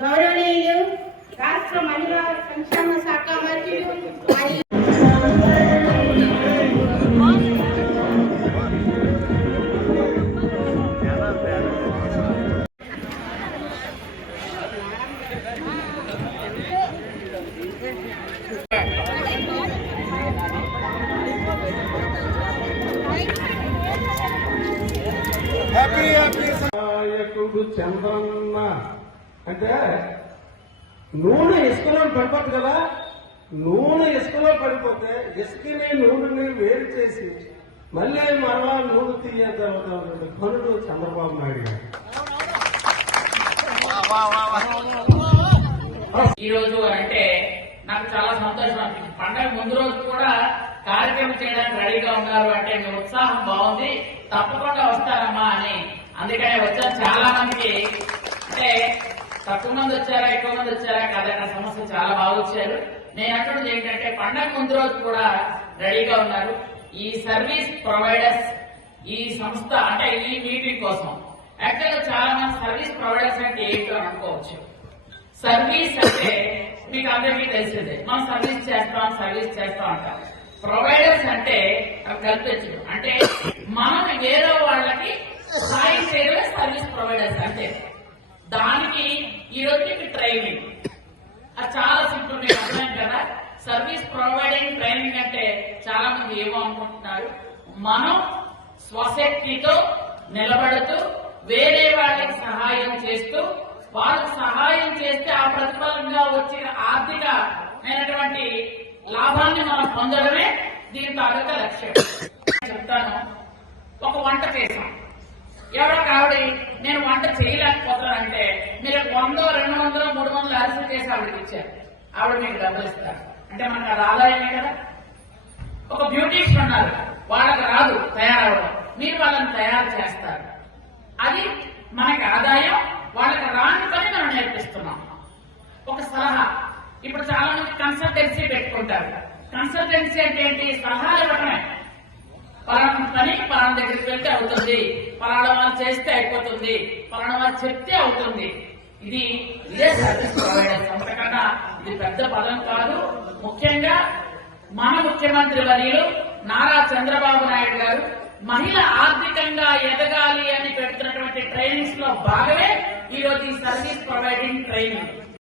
గౌరవనీయులు రాష్ట్ర మహిళా సంక్షేమ శాఖ మంత్రులు Happy, happy. నాయకుడు చంద్రన్న. అంటే నూనె ఇసుకలో పడిపోద్ది కదా? నూనె ఇసుకలో పడిపోతే ఇసుకని నూనెని వేరు చేసి మళ్ళీ మరలా నూనె తీయగలుగుతాడు పనుడు చంద్రబాబు నాయుడు గారు. ఈ రోజు అంటే నాకు చాలా సంతోషం అనిపించింది పండగ ముందు రోజు కూడా కార్యక్రమం చేయడానికి రెడీగా ఉన్నారు అంటే మీ ఉత్సాహం బాగుంది. తప్పకుండా వస్తారమ్మా అని అందుకనే తక్కువ మంది వచ్చారా ఎక్కువ మంది వచ్చారా? కాదన్న సమస్య చాలా బాగా వచ్చారు. నేను అంటున్నది ఏంటంటే పండగ ముందు రోజు కూడా రెడీగా ఉన్నారు. ఈ సర్వీస్ ప్రొవైడర్స్ ఈ సంస్థ అంటే ఈ మీటింగ్ కోసం. యాక్చువల్గా చాలా మంది సర్వీస్ ప్రొవైడర్స్ అంటే ఏంటో అనుకోవచ్చు. సర్వీస్ అంటే మీకు అందరికీ తెలిసిందే. మనం సర్వీస్ చేస్తాం సర్వీస్ చేస్తాం అంటాం ప్రొవైడర్స్ అంటే కల్పించడం అంటే మనం వేరే వాళ్ళకి సాయం చేయడమే సర్వీస్ ప్రొవైడర్స్ అంటే ఈ రోజు ట్రైనింగ్ అది చాలా సింపుల్ నేను అర్థమైంది కదా. సర్వీస్ ప్రొవైడింగ్ ట్రైనింగ్ అంటే చాలా మంది ఏమో అనుకుంటున్నారు. మనం స్వశక్తితో నిలబడుతూ వేరే వాళ్ళకి సహాయం చేస్తూ వాళ్ళకి సహాయం చేస్తే ఆ ప్రతిఫలంగా వచ్చిన ఆర్థిక అయినటువంటి లాభాన్ని మనం పొందడమే దీని తాలూకా లక్ష్యం. చెప్తాను. ఒక వంట చేశాం. ఎవరో ఆవిడ నేను వంట చేయలేకపోతానంటే మీరు వందో రెండు వందలు మూడు వందలు అరిసెలు చేసి ఆవిడకి ఇచ్చారు. ఆవిడ మీకు డబ్బులు ఇస్తారు. అంటే మనకు అది ఆదాయమే కదా? ఒక బ్యూటీషియన్ ఉన్నారు. వాళ్ళకి రాదు తయారవడం మీరు వాళ్ళని తయారు చేస్తారు. అది మనకి ఆదాయం వాళ్ళకి రాని పని మనం నేర్పిస్తున్నాం. ఒక సలహా. ఇప్పుడు చాలా మంది కన్సల్టెన్సీ పెట్టుకుంటారు. కన్సల్టెన్సీ అంటే ఏంటి? సలహాలు ఇవ్వటమే. పలానా పని పలానా దగ్గరికి వెళ్తే అవుతుంది పలానా వాళ్ళు చేస్తే అయిపోతుంది. పలానా వాళ్ళు చెప్తే అవుతుంది. ఇది ఇదే సర్వీస్ ప్రొవైడర్స్ అంతకన్నా ఇది పెద్ద పదం కాదు. ముఖ్యంగా మన ముఖ్యమంత్రి వర్యులు నారా చంద్రబాబు నాయుడు గారు మహిళ ఆర్థికంగా ఎదగాలి అని పెడుతున్నటువంటి ట్రైనింగ్స్లో భాగమే ఈ రోజు ఈ సర్వీస్ ప్రొవైడింగ్ ట్రైనింగ్.